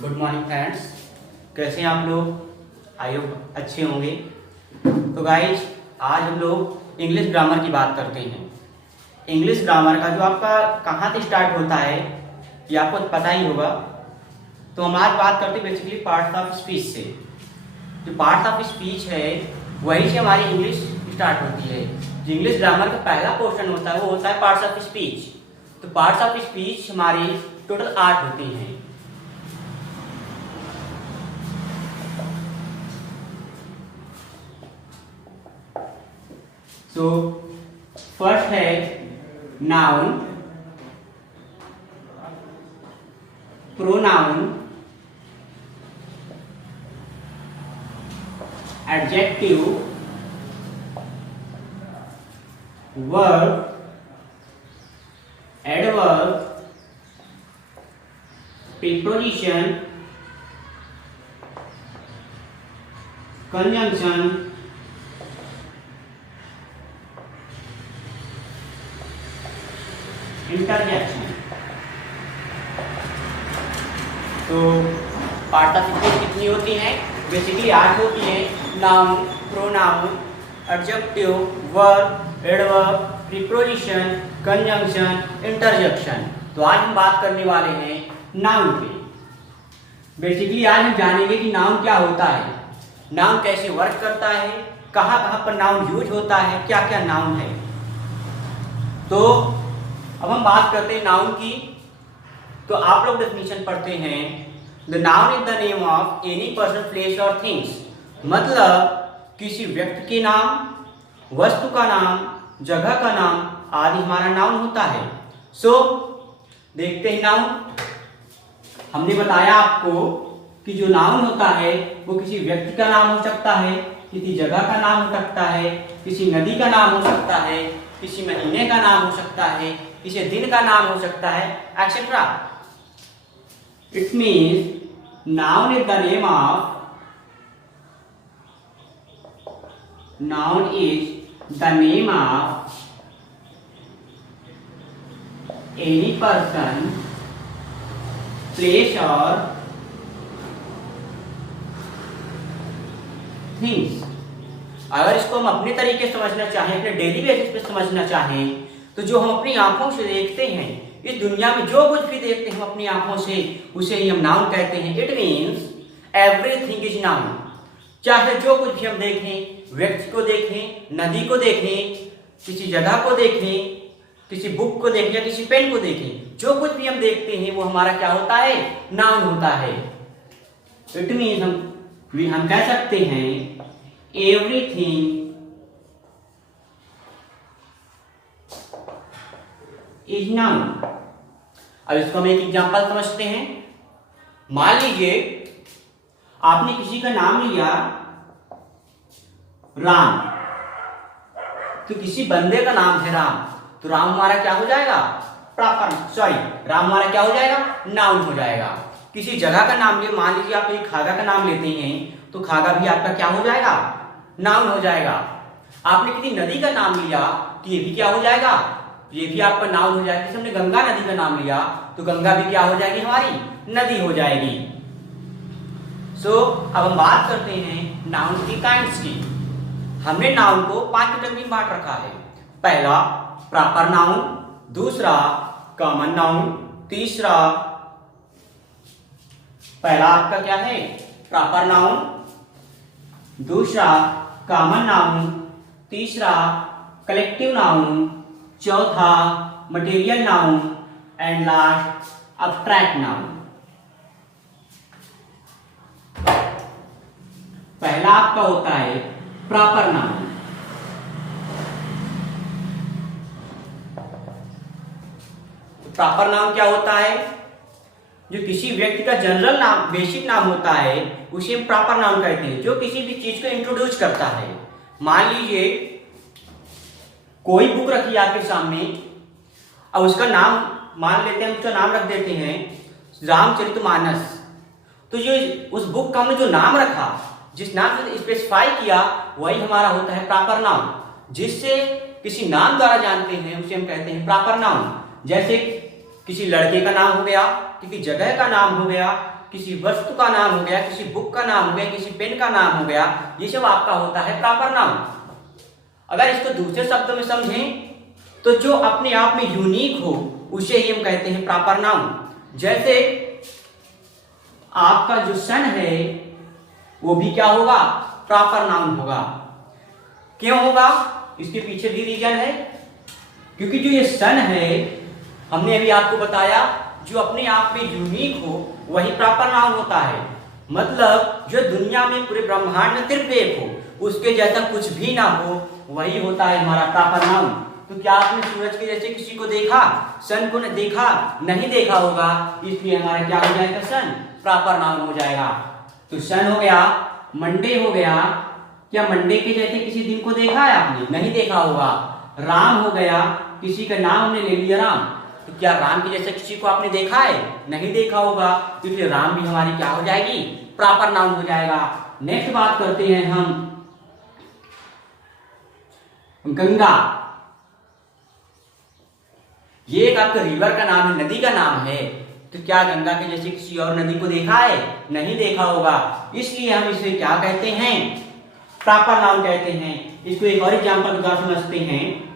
Good morning friends, कैसे हैं आप लोग। आई होप अच्छे होंगे। तो गाइज आज हम लोग इंग्लिश ग्रामर की बात करते हैं। इंग्लिश ग्रामर का जो आपका कहाँ से स्टार्ट होता है ये आपको पता ही होगा। तो हम आज बात करते हैं बेसिकली पार्ट्स ऑफ स्पीच से। जो पार्ट्स ऑफ स्पीच है वहीं से हमारी इंग्लिश स्टार्ट होती है। जो इंग्लिश ग्रामर का पहला पोर्शन होता है वो होता है पार्ट्स ऑफ स्पीच। तो पार्ट्स ऑफ स्पीच हमारी टोटल 8 होती हैं। तो फर्स्ट है noun, pronoun, adjective, verb, adverb, preposition, conjunction, interjection. तो पार्ट ऑफ स्पीच कितनी होती हैं? बेसिकली 8 होती हैं। Noun, pronoun, adjective, verb, adverb, preposition, conjunction, interjection. तो आज हम बात करने वाले हैं नाउन पे। बेसिकली आज हम जानेंगे कि नाउन क्या होता है, नाउन कैसे वर्क करता है, कहाँ कहाँ पर नाउन यूज होता है, क्या क्या नाउन है। तो अब हम बात करते हैं नाउन की। तो आप लोग डेफिनेशन पढ़ते हैं, the noun is the name of any person, place और थिंग्स। मतलब किसी व्यक्ति के नाम, वस्तु का नाम, जगह का नाम आदि हमारा नाउन होता है। सो देखते हैं नाउन। हमने बताया आपको कि जो नाउन होता है वो किसी व्यक्ति का नाम हो सकता है, किसी जगह का नाम हो सकता है, किसी नदी का नाम हो सकता है, किसी महीने का नाम हो सकता है, किसी दिन का नाम हो सकता है, etcetera. It means noun is the name of, noun is the name of any person, place और थिंग्स। अगर इसको हम अपने तरीके से समझना चाहें, अपने डेली बेसिस पे समझना चाहें, तो जो हम अपनी आंखों से देखते हैं, इस दुनिया में जो कुछ भी देखते हैं हम अपनी आंखों से, उसे ही हम नाउन कहते हैं। It means everything is noun. चाहे जो कुछ भी हम देखें, व्यक्ति को देखें, नदी को देखें, किसी जगह को देखें, किसी बुक को देखें या किसी पेन को देखें, जो कुछ भी हम देखते हैं वो हमारा क्या होता है? नाउन होता है। इट मीन्स हम कह सकते हैं एवरीथिंग इज नाउन। अब इसको हम एक एग्जांपल समझते हैं। मान लीजिए आपने किसी का नाम लिया राम, तो किसी बंदे का नाम है राम, तो राम हमारा क्या हो जाएगा? राम हमारा क्या हो जाएगा? नाउन हो जाएगा। किसी जगह का नाम लिया, मान लीजिए आप एक खागा का नाम लेते हैं, तो खागा भी आपका क्या हो जाएगा? नाउन हो जाएगा। आपने किसी नदी का नाम लिया तो ये भी क्या हो जाएगा? ये भी आपका नाउन हो जाएगा। किसी हमने गंगा नदी का नाम लिया तो गंगा भी क्या हो जाएगी? हमारी नदी हो जाएगी। अब हम बात करते हैं नाउन की काइंड्स की। हमने नाउन को 5 कैटेगरी में बांट रखा है। पहला प्रॉपर नाउन, दूसरा कॉमन नाउन, तीसरा, पहला आपका क्या है? प्रॉपर नाउन, दूसरा कॉमन नाउन, तीसरा कलेक्टिव नाउन, चौथा material noun and last abstract noun. पहला आपका होता है प्रॉपर नाउन। प्रॉपर नाउन क्या होता है? जो किसी व्यक्ति का जनरल नाम, बेसिक नाम होता है, उसे हम प्रॉपर नाउन कहते हैं। जो किसी भी चीज को इंट्रोड्यूस करता है। मान लीजिए कोई बुक रखी आपके सामने, अब उसका नाम मान लेते हैं, उसका नाम रख देते हैं रामचरितमानस। तो जो उस बुक का हमने जो नाम रखा, जिस नाम से स्पेसिफाई किया, वही हमारा होता है प्रॉपर नाउन। जिससे किसी नाम द्वारा जानते हैं उसे हम कहते हैं प्रॉपर नाउन। जैसे किसी लड़के का नाम हो गया, किसी जगह का नाम हो गया, किसी वस्तु का नाम हो गया, किसी बुक का नाम हो गया, किसी पेन का नाम हो गया, ये सब आपका होता है प्रॉपर नाउन। अगर इसको दूसरे शब्दों में समझें तो जो अपने आप में यूनिक हो उसे ही हम कहते हैं प्रॉपर नाउन। जैसे आपका जो सन है वो भी क्या होगा, प्रॉपर नाउन होगा। क्यों होगा, इसके पीछे भी रीजन है। क्योंकि जो ये सन है, हमने अभी आपको बताया, जो अपने आप में यूनिक हो वही प्रॉपर नाउन होता है। मतलब जो दुनिया में पूरे ब्रह्मांड में सिर्फ एक हो, उसके जैसा कुछ भी ना हो, वही होता है हमारा प्रॉपर नाउन। तो क्या आपने सूरज के जैसे किसी को देखा, सन को देखा, नहीं देखा होगा, इसलिए हमारा क्या हो जाएगा, सन प्रॉपर नाउन हो जाएगा। तो सन हो गया, मंडे हो गया, क्या मंडे के जैसे किसी दिन को देखा है आपने, नहीं देखा होगा। राम हो गया, किसी का नाम हमने ले लिया राम, तो क्या राम के जैसे किसी को आपने देखा है, नहीं देखा होगा, इसलिए राम भी हमारी क्या हो जाएगी, प्रॉपर नाउन हो जाएगा। नेक्स्ट बात करते हैं हम गंगा। ये एक आपका रिवर का नाम है, नदी का नाम है। तो क्या गंगा के जैसे किसी और नदी को देखा है, नहीं देखा होगा, इसलिए हम इसे क्या कहते हैं, प्रॉपर नाउन कहते हैं। इसको एक और एग्जांपल के द्वारा समझते हैं।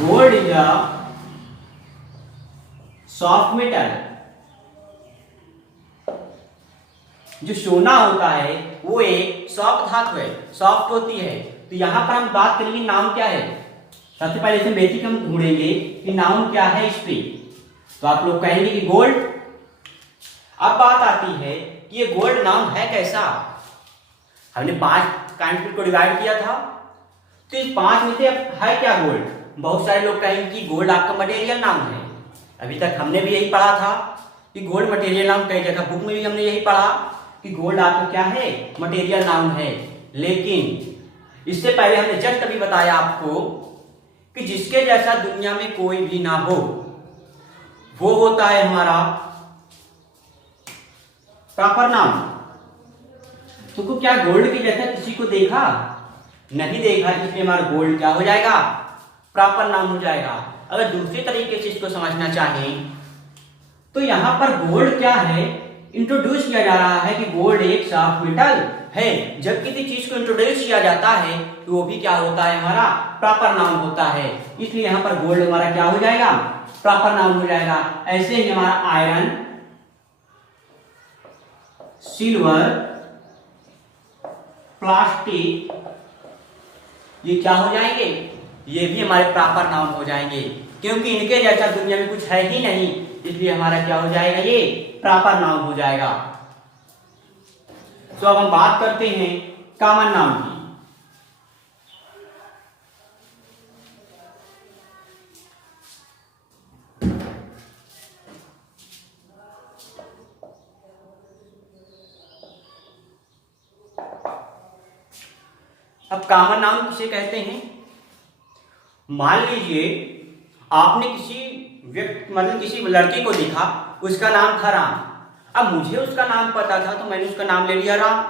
Gold is a soft metal. जो सोना होता है वो एक सॉफ्ट धातु है, सॉफ्ट होती है। तो यहां पर हम बात करेंगे नाउन क्या है। सबसे पहले से बेसिक हम ढूंढेंगे कि नाउन क्या है इस पे। तो आप लोग कहेंगे कि गोल्ड। अब बात आती है कि ये गोल्ड नाउन है कैसा। हमने 5 काइंड को डिवाइड किया था, तो इस 5 में से है क्या गोल्ड। बहुत सारे लोग कहेंगे कि गोल्ड आपका मटेरियल नाउन है। अभी तक हमने भी यही पढ़ा था कि गोल्ड मटेरियल नाउन, कई जगह बुक में भी हमने यही पढ़ा कि गोल्ड आपका क्या है, मटेरियल नाउन है। लेकिन इससे पहले हमने जस्ट अभी बताया आपको कि जिसके जैसा दुनिया में कोई भी ना हो, वो होता है हमारा प्रॉपर नाउन। तो क्या गोल्ड के जैसा किसी को देखा, नहीं देखा, इसलिए हमारा गोल्ड क्या हो जाएगा, प्रॉपर नाउन हो जाएगा। अगर दूसरे तरीके से इसको समझना चाहें तो यहां पर गोल्ड क्या है, इंट्रोड्यूस किया जा रहा है कि गोल्ड एक सॉफ्ट मेटल है। जब किसी चीज को इंट्रोड्यूस किया जाता है तो वो भी क्या होता है, हमारा प्रॉपर नाउन होता है। इसलिए यहां पर गोल्ड हमारा क्या हो जाएगा, प्रॉपर नाउन हो जाएगा। ऐसे ही हमारा आयरन, सिल्वर, प्लास्टिक, ये क्या हो जाएंगे, ये भी हमारे प्रॉपर नाउन हो जाएंगे। क्योंकि इनके जैसा दुनिया में कुछ है ही नहीं, इसलिए हमारा क्या हो जाएगा, ये प्रॉपर नाउन हो जाएगा। तो अब हम बात करते हैं कॉमन नाउन की। अब कॉमन नाउन किसे कहते हैं। मान लीजिए आपने किसी व्यक्ति, मतलब किसी लड़के को देखा, उसका नाम था राम। अब मुझे उसका नाम पता था तो मैंने उसका नाम ले लिया राम।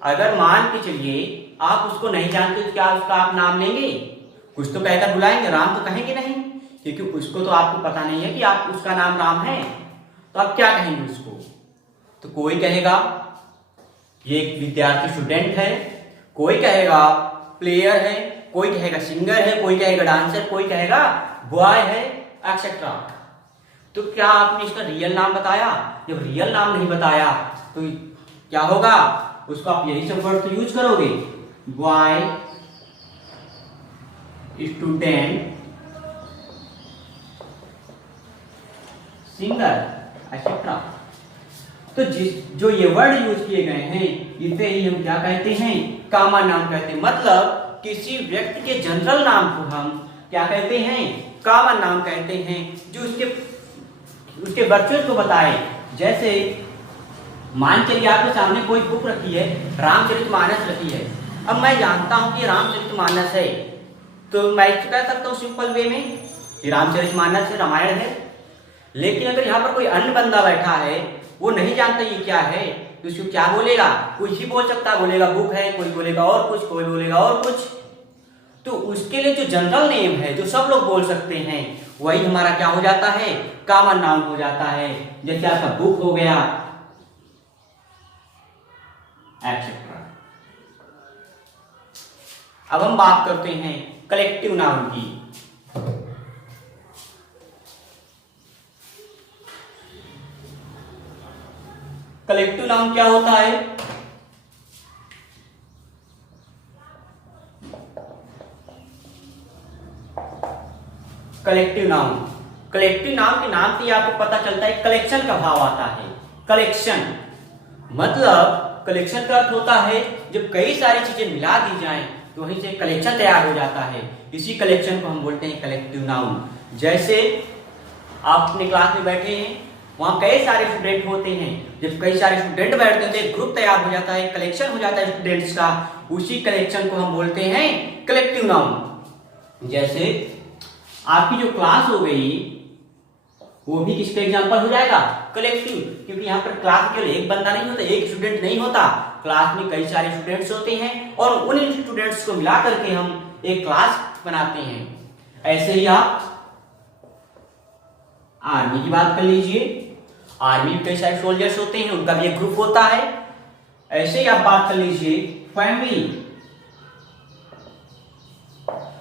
अगर मान के चलिए आप उसको नहीं जानते तो क्या उसका आप नाम लेंगे, कुछ तो कहकर बुलाएंगे, राम तो कहेंगे नहीं, क्योंकि उसको तो आपको पता नहीं है कि आप उसका नाम राम है। तो आप क्या कहेंगे उसको, तो कोई कहेगा ये एक विद्यार्थी स्टूडेंट है, कोई कहेगा प्लेयर है, कोई कहेगा सिंगर है, कोई कहेगा डांसर, कोई कहेगा बॉय है, एक्सेट्रा। तो क्या आपने इसका रियल नाम बताया। जब रियल नाम नहीं बताया तो क्या होगा, उसको आप यही सब वर्ड तो यूज करोगे, बॉय, स्टूडेंट, सिंगर, एक्सेट्रा। तो जो ये वर्ड यूज किए गए हैं इसे ही हम क्या कहते हैं, कॉमन नाउन कहते हैं। मतलब किसी व्यक्ति के जनरल नाम को हम क्या कहते हैं, कॉमन नाउन कहते हैं, जो उसके वर्चुअल को बताए। जैसे मान चलिए आपके सामने कोई बुक रखी है, रामचरितमानस रखी है। अब मैं जानता हूं कि रामचरितमानस है, तो मैं कह सकता हूं सिंपल वे में कि रामचरितमानस है, रामायण है। लेकिन अगर यहाँ पर कोई अन्य बंदा बैठा है, वो नहीं जानता ये क्या है, तो उसको क्या बोलेगा, कुछ ही बोल सकता, बोलेगा बुक है, कोई बोलेगा और कुछ, कोई बोलेगा और कुछ। तो उसके लिए जो जनरल नेम है, जो सब लोग बोल सकते हैं, वही हमारा क्या हो जाता है, कॉमन नाउन हो जाता है। जैसे आपका बुक हो गया, एक्सेट्रा। अब हम बात करते हैं कलेक्टिव नाउन की। कलेक्टिव नाउन क्या होता है? कलेक्टिव नाउन, कलेक्टिव नाउन के नाम से आपको पता चलता है कलेक्शन का भाव आता है। कलेक्शन मतलब, कलेक्शन का अर्थ होता है जब कई सारी चीजें मिला दी जाएं तो वहीं से कलेक्शन तैयार हो जाता है। इसी कलेक्शन को हम बोलते हैं कलेक्टिव नाउन। जैसे आप अपने क्लास में बैठे हैं, वहां कई सारे स्टूडेंट होते हैं, जब कई सारे स्टूडेंट बैठते हैं तो एक ग्रुप तैयार हो जाता है, कलेक्शन हो जाता है स्टूडेंट्स का। उसी कलेक्शन को हम बोलते हैं कलेक्टिव नाउन। जैसे आपकी जो क्लास हो गई, वो भी किसका एग्जांपल हो जाएगा, कलेक्टिव। क्योंकि यहाँ पर क्लास केवल एक बंदा नहीं होता, एक स्टूडेंट नहीं होता, क्लास में कई सारे स्टूडेंट्स होते हैं और उन स्टूडेंट्स को मिला करके हम एक क्लास बनाते हैं। ऐसे ही आप आर्मी की बात कर लीजिए, आर्मी में कई सारे सोल्जर्स होते हैं, उनका भी एक ग्रुप होता है। ऐसे ही आप बात कर लीजिए फैमिली,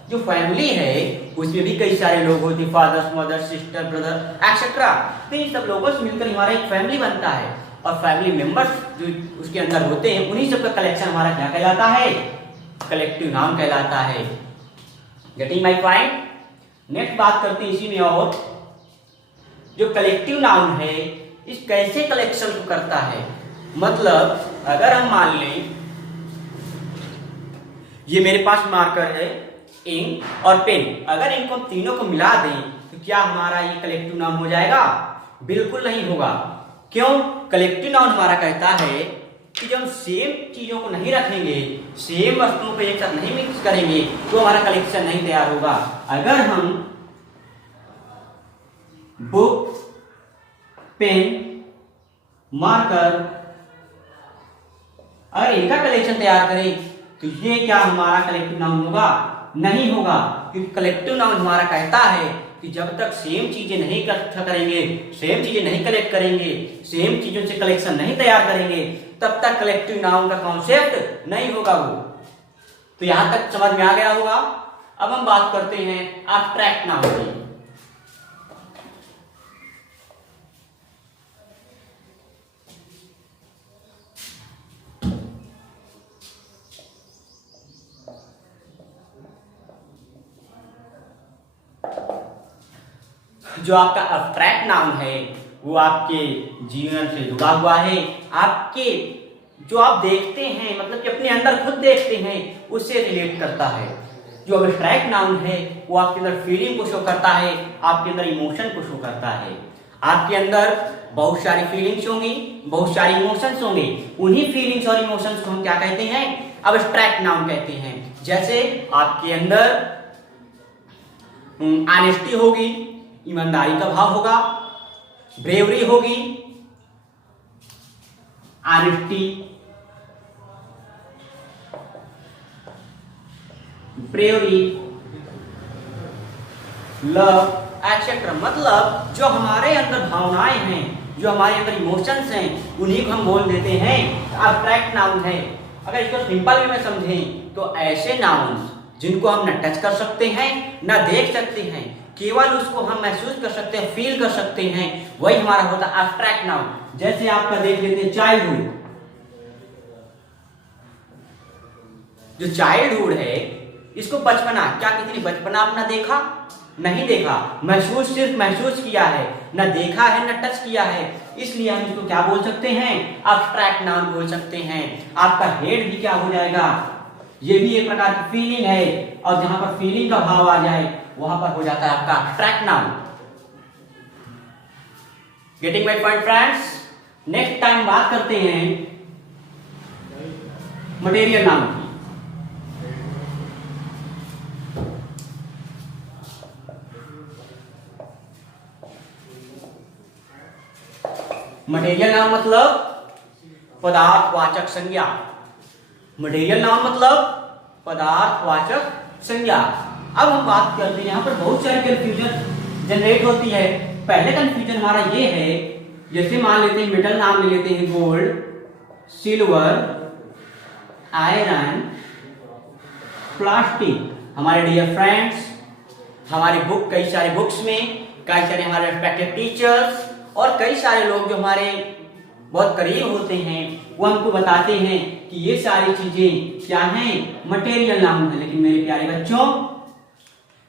जो फैमिली है उसमें भी कई सारे लोग होते हैं, father, mother, sister, brother etcetera. तो इन सब लोगों से मिलकर हमारा एक फैमिली बनता है और फैमिली मेंबर्स जो उसके अंदर होते हैं, उन्हीं सब का कलेक्शन हमारा क्या कहलाता है, कलेक्टिव नाउन कहलाता है। Getting my point? नेक्स्ट बात करते हैं इसी में, और जो कलेक्टिव नाउन है इस कैसे कलेक्शन को करता है। मतलब अगर हम मान लें ये मेरे पास मार्कर है, इंक और पेन, अगर इनको तीनों को मिला दें तो क्या हमारा ये कलेक्टिव नाउन हो जाएगा? बिल्कुल नहीं होगा। क्यों? कलेक्टिव नाउन हमारा कहता है कि जब हम सेम चीजों को नहीं रखेंगे, सेम वस्तुओं को एक साथ नहीं मिक्स करेंगे तो हमारा कलेक्शन नहीं तैयार होगा। अगर हम बुक, पेन, मार्कर अगर इनका कलेक्शन तैयार करें तो ये क्या हमारा कलेक्टिव नाउन होगा? नहीं होगा। क्योंकि कलेक्टिव नाउन हमारा कहता है कि जब तक सेम चीजें नहीं इकट्ठा करेंगे, सेम चीजें नहीं कलेक्ट करेंगे, सेम चीजों से कलेक्शन नहीं तैयार करेंगे, तब तक कलेक्टिव नाउन का कॉन्सेप्ट नहीं होगा वो। तो यहां तक समझ में आ गया होगा। अब हम बात करते हैं एब्स्ट्रैक्ट नाउन की। जो आपका एब्स्ट्रैक्ट नाउन है वो आपके जीवन से जुड़ा हुआ है, आपके जो आप देखते हैं, मतलब कि अपने अंदर खुद देखते हैं, उससे रिलेट करता है। जो एब्स्ट्रैक्ट नाउन है वो आपके अंदर फीलिंग को शो करता है, आपके अंदर इमोशन को शो करता है। आपके अंदर बहुत सारी फीलिंग्स होंगी, बहुत सारी इमोशंस होंगे, उन्हीं फीलिंग्स और इमोशंस को हम क्या कहते हैं? एब्स्ट्रैक्ट नाउन कहते हैं। जैसे आपके अंदर ऑनेस्टी होगी, ईमानदारी का भाव होगा, ब्रेवरी होगी, ऑनेस्टी, ब्रेवरी, लव एक्सेट्रा। मतलब जो हमारे अंदर भावनाएं हैं, जो हमारे अंदर इमोशंस हैं, उन्हीं को हम बोल देते हैं एब्स्ट्रैक्ट नाउन है। अगर इसको सिंपल वे में समझें तो ऐसे नाउन्स जिनको हम न टच कर सकते हैं, न देख सकते हैं, केवल उसको हम महसूस कर सकते हैं, फील कर सकते हैं, वही हमारा होता है एब्स्ट्रैक्ट नाउन। जैसे आपका देख लेते हैं चाइल्डहुड। जो चाइल्डहुड है इसको बचपना, क्या किसी ने बचपना अपना देखा? नहीं देखा। महसूस सिर्फ महसूस किया है, न देखा है न टच किया है, इसलिए हम इसको क्या बोल सकते हैं? एब्स्ट्रैक्ट नाउन बोल सकते हैं। आपका हेड भी क्या हो जाएगा? ये भी एक प्रकार की फीलिंग है, और जहां पर फीलिंग का भाव आ जाए वहां पर हो जाता है आपका abstract noun. Getting my point friends? Next time बात करते हैं मटेरियल नाउन की। मटेरियल नाउन मतलब पदार्थवाचक संज्ञा। मटेरियल नाउन मतलब पदार्थवाचक संज्ञा। अब हम बात करते हैं, यहाँ पर बहुत सारी कंफ्यूजन जनरेट होती है। पहले कंफ्यूजन हमारा ये है, जैसे मान लेते हैं मेटल नाम ले लेते हैं, गोल्ड, सिल्वर, आयरन, प्लास्टिक। हमारे डियर फ्रेंड्स, हमारी बुक, कई सारे बुक्स में कई सारे हमारे रिस्पेक्टेड टीचर्स और कई सारे लोग जो हमारे बहुत करीब होते हैं वो हमको बताते हैं कि ये सारी चीजें क्या हैं, मटेरियल नाउन है। लेकिन मेरे प्यारे बच्चों,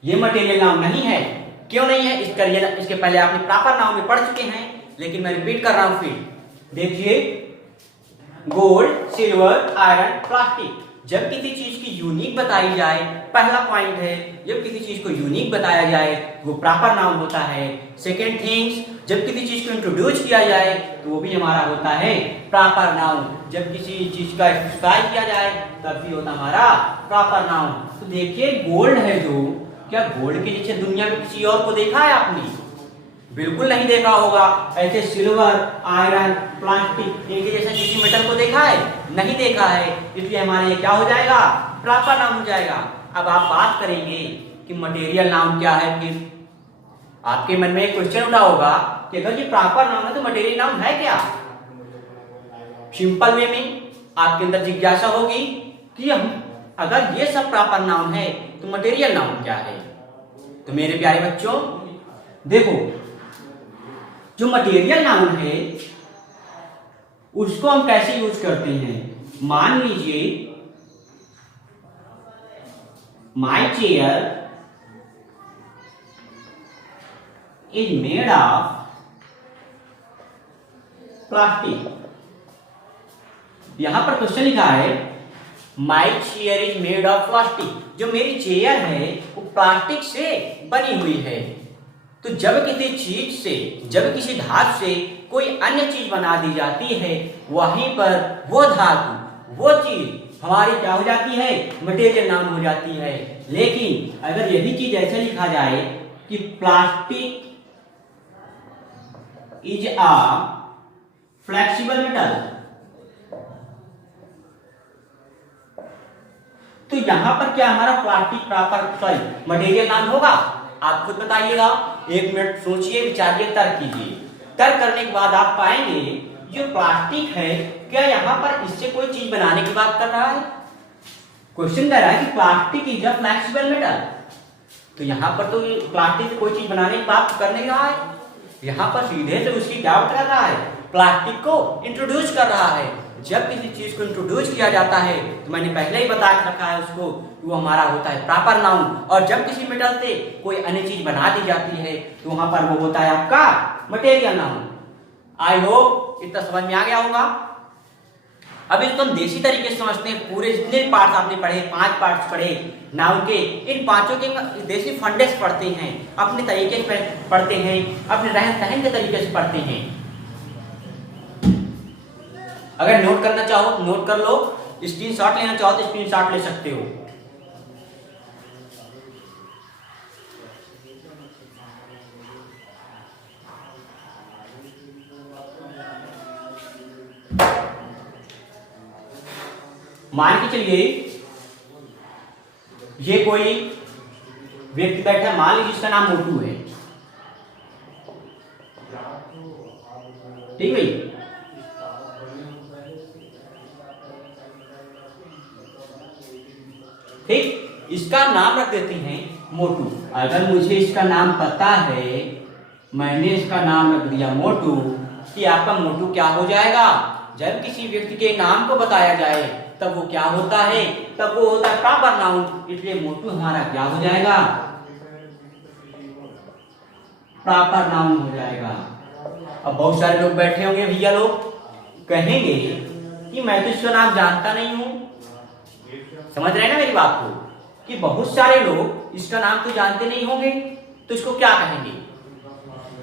ये मटेरियल नाउन नहीं है। क्यों नहीं है? इसके पहले आपने प्रॉपर नाउन में पढ़ चुके हैं, लेकिन मैं रिपीट कर रहा हूं फिर। देखिए, गोल्ड, सिल्वर, आयरन, प्लास्टिक। जब किसी चीज की यूनिक बताई जाए, पहला पॉइंट है, जब किसी चीज को यूनिक बताया जाए वो प्रॉपर नाउन होता है। सेकेंड थिंग्स, जब किसी चीज को इंट्रोड्यूस किया जाए तो वो भी हमारा होता है प्रॉपर नाउन। जब किसी चीज का स्पेसिफाई किया जाए तब भी होता हमारा प्रॉपर नाउन। तो देखिए, गोल्ड है जो, क्या गोल्ड के जैसे दुनिया में किसी और को देखा है आपने? बिल्कुल नहीं देखा होगा। ऐसे सिल्वर, आयरन, प्लास्टिक एक जैसा किसी मेटल को देखा है? नहीं देखा है। इसलिए हमारे ये क्या हो जाएगा? प्रॉपर नाउन हो जाएगा। अब आप बात करेंगे कि मटेरियल नाउन क्या है। फिर आपके मन में एक क्वेश्चन उठा होगा कि अगर ये प्रॉपर नाउन है तो मटेरियल नाउन है क्या? सिंपल वे में आपके अंदर जिज्ञासा होगी कि हम अगर ये सब प्रॉपर नाउन है तो मटेरियल नाउन क्या है? तो मेरे प्यारे बच्चों, देखो, जो मटेरियल नाउन है उसको हम कैसे यूज करते हैं? मान लीजिए, my chair is made of plastic. यहां पर क्वेश्चन लिखा है, my chair is made of plastic. जो मेरी चेयर है वो प्लास्टिक से बनी हुई है। तो जब किसी चीज से, जब किसी धातु से कोई अन्य चीज बना दी जाती है, वहीं पर वो धातु, वो चीज हमारी क्या हो जाती है? मटेरियल नाउन हो जाती है। लेकिन अगर यही चीज ऐसे लिखा जाए कि plastic is a flexible metal, तो यहां पर क्या हमारा प्लास्टिक प्रॉपर मटेरियल नाउन होगा? आप खुद बताइएगा। एक मिनट सोचिए, विचारिए, तर्क कीजिए। तर्क करने के बाद आप पाएंगे जो प्लास्टिक है, क्या यहाँ पर इससे कोई चीज बनाने की बात कर रहा है? क्वेश्चन कह रहा है कि plastic is a flexible metal. तो यहाँ पर तो प्लास्टिक से कोई चीज बनाने की बात कर नहीं रहा है। यहाँ पर सीधे से उसकी क्या कर रहा है? प्लास्टिक को इंट्रोड्यूस कर रहा है। जब किसी चीज को इंट्रोड्यूस किया जाता है तो मैंने पहले ही बता रखा है उसको, वो हमारा होता है प्रॉपर नाउन। और जब किसी मेटल से कोई अन्य चीज बना दी जाती है तो वहां पर वो होता है आपका मटेरियल नाउन। आई होप इतना समझ में आ गया होगा। अब इसको हम देसी तरीके से समझते हैं। पूरे जितने पार्ट्स आपने पढ़े, 5 पार्ट्स पढ़े नाउन के, इन पांचों के देसी फंडेस पढ़ते हैं, अपने तरीके से पढ़ते हैं, अपने रहन सहन के तरीके से पढ़ते हैं। अगर नोट करना चाहो तो नोट कर लो, स्क्रीनशॉट लेना चाहो तो स्क्रीनशॉट ले सकते हो। मान के चलिए ये कोई व्यक्ति बैठा, मान लीजिए जिसका नाम मोटू है, ठीक भाई। ठीक, इसका नाम रख देते हैं मोटू। अगर मुझे इसका नाम पता है, मैंने इसका नाम रख दिया मोटू, कि आपका मोटू क्या हो जाएगा? जब किसी व्यक्ति के नाम को बताया जाए तब वो क्या होता है? तब वो होता है प्रॉपर नाउन। इसलिए मोटू हमारा क्या हो जाएगा? प्रॉपर नाउन हो जाएगा। अब बहुत सारे लोग बैठे होंगे, भैया लोग कहेंगे कि मैं तो इसका नाम जानता नहीं हूं। समझ रहे हैं ना मेरी बात को? कि बहुत सारे लोग इसका नाम तो जानते नहीं होंगे, तो इसको क्या कहेंगे?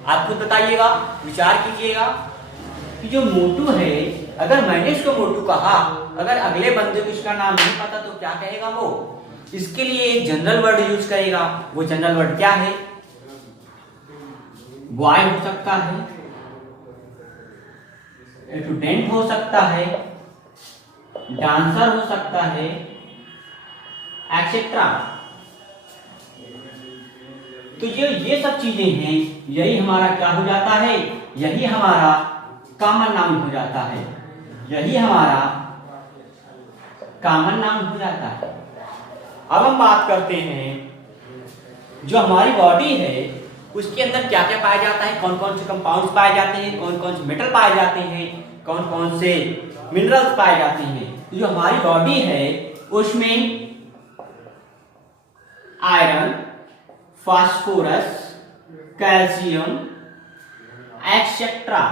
आप खुद बताइएगा, विचार कीजिएगा कि जो मोटू है, अगर मैंने इसको मोटू कहा, अगर अगले बंदे को इसका नाम नहीं पता तो क्या कहेगा वो? इसके लिए एक जनरल वर्ड यूज करेगा। वो जनरल वर्ड क्या है? बॉय हो सकता है, स्टूडेंट हो सकता है, डांसर हो सकता है, एक्सेट्रा। तो ये सब चीजें हैं, यही हमारा क्या हो जाता है, यही हमारा कॉमन नाउन हो जाता है, यही हमारा कॉमन नाउन हो जाता है। अब हम बात करते हैं जो हमारी बॉडी है उसके अंदर क्या क्या पाया जाता है, कौन कौन से कंपाउंड्स पाए जाते हैं, कौन कौन से मेटल पाए जाते हैं, कौन कौन से मिनरल्स पाए जाते हैं। तो जो हमारी बॉडी है उसमें iron, phosphorus, calcium etcetera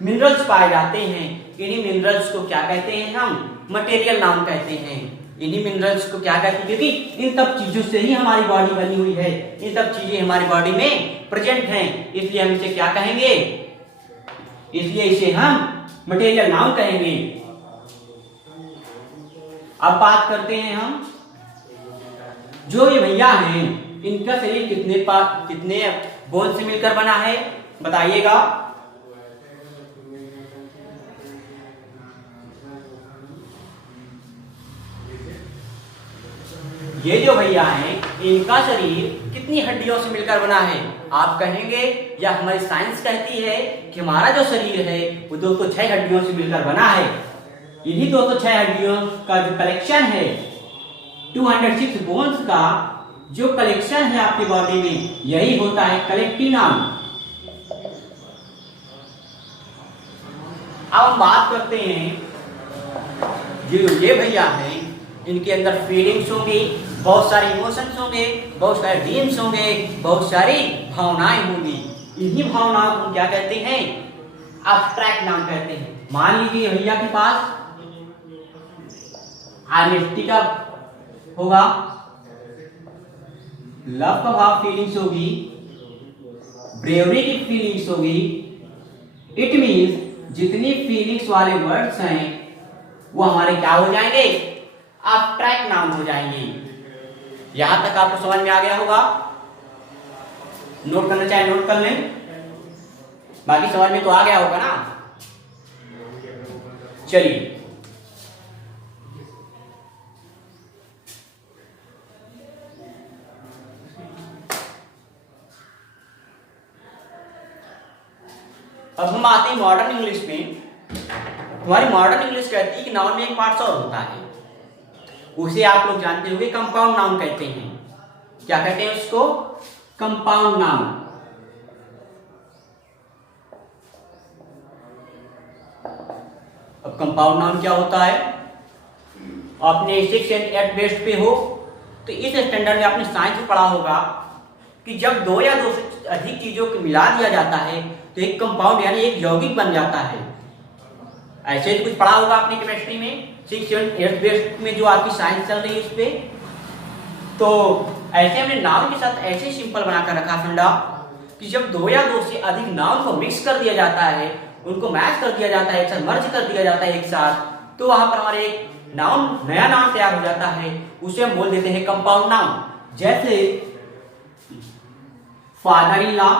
minerals पाए जाते हैं। इन्हीं मिनरल्स को क्या कहते हैं, हम मटेरियल नाउन कहते हैं। इन्हीं मिनरल्स को क्या कहते हैं, क्योंकि इन सब चीजों से ही हमारी बॉडी बनी हुई है, इन सब चीजें हमारी बॉडी में प्रेजेंट हैं, इसलिए हम इसे क्या कहेंगे, इसलिए इसे हम मटेरियल नाउन कहेंगे। अब बात करते हैं हम, जो ये भैया हैं इनका शरीर कितने बोन से मिलकर बना है, बताइएगा। ये जो भैया हैं इनका शरीर कितनी हड्डियों से मिलकर बना है, आप कहेंगे या हमारी साइंस कहती है कि हमारा जो शरीर है वो 206 हड्डियों से मिलकर बना है। इन्हीं 206 हड्डियों का जो कलेक्शन है, 206 बोन्स का जो कलेक्शन है आपकी बॉडी में, यही होता है कलेक्टिव नाउन। अब हम बात करते हैं, जो ये भैया हैं इनके अंदर फीलिंग्स होंगी, बहुत सारे इमोशंस होंगे, बहुत सारे ड्रीम्स होंगे, बहुत सारी भावनाएं होंगी। इन्हीं भावनाओं को क्या कहते हैं, एब्स्ट्रैक्ट नाउन कहते हैं। मान लीजिए भैया के पास ऑनेस्टी का होगा, लव का भाव फीलिंग्स होगी, ब्रेवरी की फीलिंग्स होगी। इट मीन्स जितनी फीलिंग्स वाले वर्ड्स हैं वो हमारे क्या हो जाएंगे, एब्स्ट्रैक्ट नाउन हो जाएंगे। यहां तक आपको समझ में आ गया होगा, नोट करना चाहे नोट कर लें, बाकी समझ में तो आ गया होगा ना। चलिए अब हम आते हैं मॉडर्न इंग्लिश में। हमारी मॉडर्न इंग्लिश कहती है कि नाउन में एक पार्ट्स और होता है, उसे आप लोग जानते होंगे कंपाउंड नाउन कहते हैं। क्या कहते हैं उसको, कंपाउंड नाउन। अब कंपाउंड नाउन क्या होता है, आपने 6 एंड 8 बेस्ट पे हो तो इस स्टैंडर्ड में आपने साइंस में पढ़ा होगा कि जब 2 या 2 से अधिक चीजों को मिला दिया जाता है तो एक कंपाउंड यानी एक यौगिक बन जाता है। ऐसे तो कुछ पढ़ा होगा आपने केमिस्ट्री में, 6 एंड 8 बेस्ट में जो आपकी साइंस चल रही है उस पे। तो ऐसे हमने नाउन के साथ ऐसे सिंपल बनाकर रखा फंडा कि जब 2 या 2 से अधिक नाउन को मिक्स कर दिया जाता है, उनको मैच कर दिया जाता है, एक साथ मर्ज कर दिया जाता है एक साथ, तो वहां पर हमारे एक नाउन, नया नाउन तैयार हो जाता है, उसे हम बोल देते हैं कंपाउंड नाउन। जैसे father in law,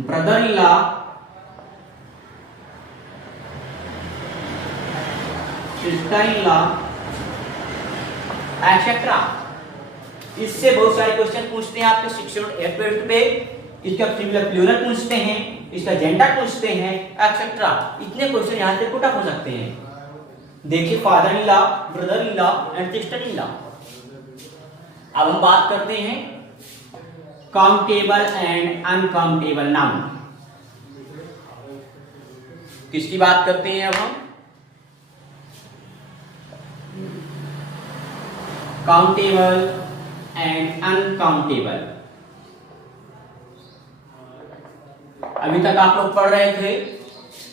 brother in law, sister in law etcetera. इससे बहुत सारे क्वेश्चन पूछते हैं आपके 6 और 8 बेस्ट पे। इसका सिमिलर प्लूरल पूछते हैं, इसका जेंडर पूछते हैं एक्सेट्रा। इतने क्वेश्चन यहाँ से पुट अप हो सकते हैं। देखिए father in law, brother in law and sister in law. अब हम बात करते हैं काउंटेबल एंड अनकाउंटेबल नाउन। किसकी बात करते हैं अब हम, काउंटेबल एंड अनकाउंटेबल। अभी तक आप लोग पढ़ रहे थे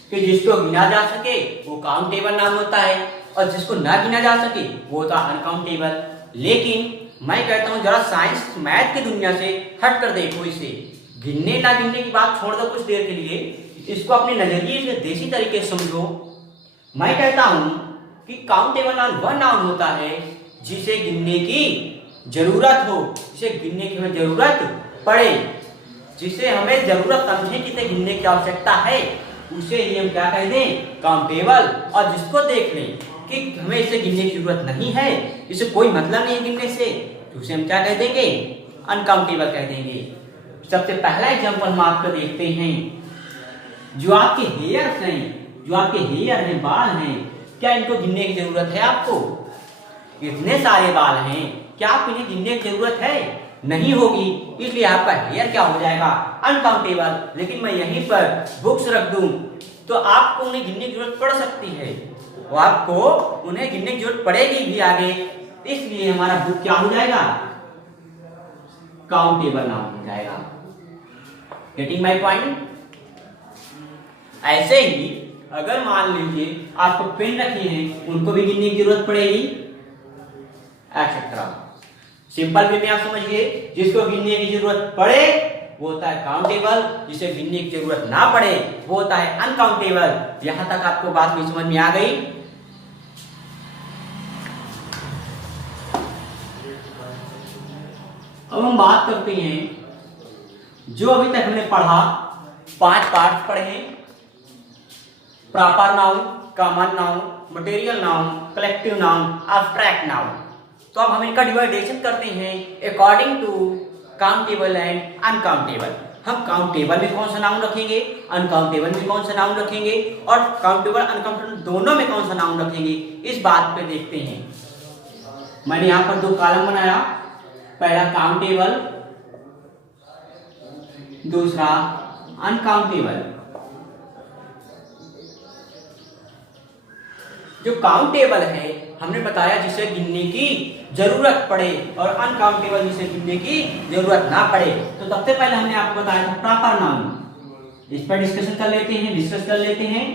कि जिसको गिना जा सके वो काउंटेबल नाउन होता है और जिसको ना गिना जा सके वो होता है अनकाउंटेबल। लेकिन मैं कहता हूं जरा साइंस मैथ की दुनिया से हट कर देखो इसे। गिनने ना गिनने की बात छोड़ दो कुछ देर के लिए, इसको अपने नजरिए से देसी तरीके से समझो। मैं कहता हूं कि काउंटेबल नाउन वह नाउन होता है जिसे गिनने की जरूरत हो, जिसे गिनने की हमें जरूरत पड़े, जिसे हमें जरूरत समझे, जिसे गिनने की आवश्यकता है, उसे ही हम क्या कह दें, काउंटेबल। और जिसको देख लें कि हमें इसे गिनने की जरूरत नहीं है, इसे कोई मतलब नहीं है गिनने से, तो उसे हम क्या कह देंगे, अनकाउंटेबल कह देंगे। सबसे पहला एग्जांपल हम आपको देखते हैं, जो आपके हेयर्स हैं, जो आपके हेयर हैं, बाल हैं, क्या इनको गिनने की जरूरत है आपको? इतने सारे बाल हैं, क्या आप इन्हें गिनने की जरूरत है? नहीं होगी, इसलिए आपका हेयर क्या हो जाएगा, अनकाउंटेबल। लेकिन मैं यहीं पर बुक्स रख दूं तो आपको उन्हें गिनने की जरूरत पड़ सकती है, तो आपको उन्हें गिनने की जरूरत पड़ेगी भी आगे, इसलिए हमारा बुक क्या हो जाएगा, काउंटेबल नाउन हो जाएगा। Getting my point? ऐसे ही अगर मान लीजिए आपको पेन रखी है, उनको भी गिनने की जरूरत पड़ेगी, एक्सेट्रा। सिंपल वे में आप समझिए, जिसको गिनने की जरूरत पड़े वो होता है काउंटेबल, जिसे गिनने की जरूरत ना पड़े वो होता है अनकाउंटेबल। यहां तक आपको बात नहीं समझ में आ गई? अब हम बात करते हैं, जो अभी तक हमने पढ़ा 5 पार्ट पढ़े हैं, proper noun, common noun, material noun, collective noun, abstract noun. तो अब हम इनका डिवाइडेशन करते हैं according to countable and uncountable. हम काउंटेबल में कौन सा नाउन रखेंगे, अनकाउंटेबल में कौन सा नाउन रखेंगे, और काउंटेबल अनकाउंटेबल दोनों में कौन सा नाउन रखेंगे, इस बात पे देखते हैं। मैंने यहां पर 2 कॉलम बनाया, पहला काउंटेबल, दूसरा अनकाउंटेबल। जो काउंटेबल है हमने बताया जिसे गिनने की जरूरत पड़े, और अनकाउंटेबल जिसे गिनने की जरूरत ना पड़े। तो सबसे पहले हमने आपको बताया था प्रॉपर नाउन, इस पर डिस्कस कर लेते हैं।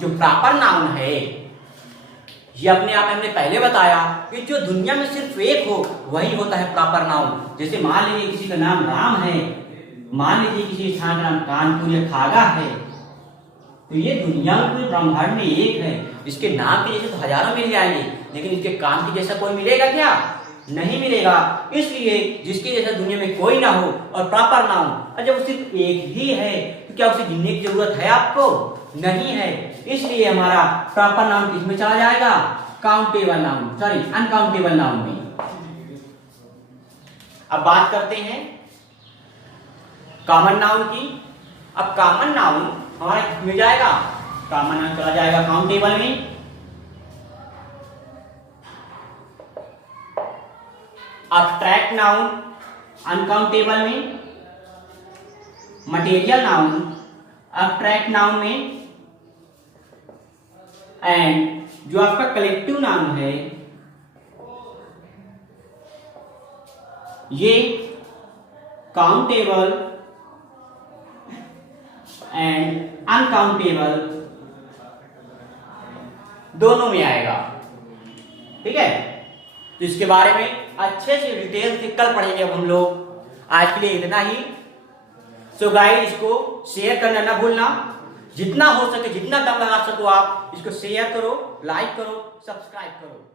जो प्रॉपर नाउन है ये अपने आप हमने पहले बताया कि जो दुनिया में सिर्फ एक हो वही होता है प्रॉपर नाउन। जैसे मान लीजिए किसी का नाम राम है, मान लीजिए किसी स्थान का नाम कानपुर या खागा है, तो ये दुनिया में पूरे ब्रह्मांड में एक है। इसके नाम के जैसे तो हजारों मिल जाएंगे, लेकिन इसके काम के जैसा कोई मिलेगा क्या? नहीं मिलेगा। इसलिए जिसके जैसा दुनिया में कोई ना हो और प्रॉपर नाउन, और जब सिर्फ एक ही है तो क्या उसे गिनने की जरूरत है आपको? नहीं है। इसलिए हमारा प्रॉपर नाउन किसमें चला जाएगा? Countable noun, sorry uncountable noun में। अब बात करते हैं कॉमन नाउन की। अब कॉमन नाउन हमारा किसमें जाएगा? कॉमन नाउन चला जाएगा काउंटेबल में। एब्स्ट्रैक्ट नाउन अनकाउंटेबल में, मटेरियल नाउन एब्स्ट्रैक्ट नाउन में, एंड जो आपका कलेक्टिव नाउन है ये काउंटेबल एंड अनकाउंटेबल दोनों में आएगा। ठीक है, तो इसके बारे में अच्छे से डिटेल से कल पढ़ेंगे अब हम लोग। आज के लिए इतना ही। सो गाइस, इसको शेयर करना ना भूलना, जितना हो सके जितना दम लगा सको आप इसको शेयर करो, लाइक करो, सब्सक्राइब करो।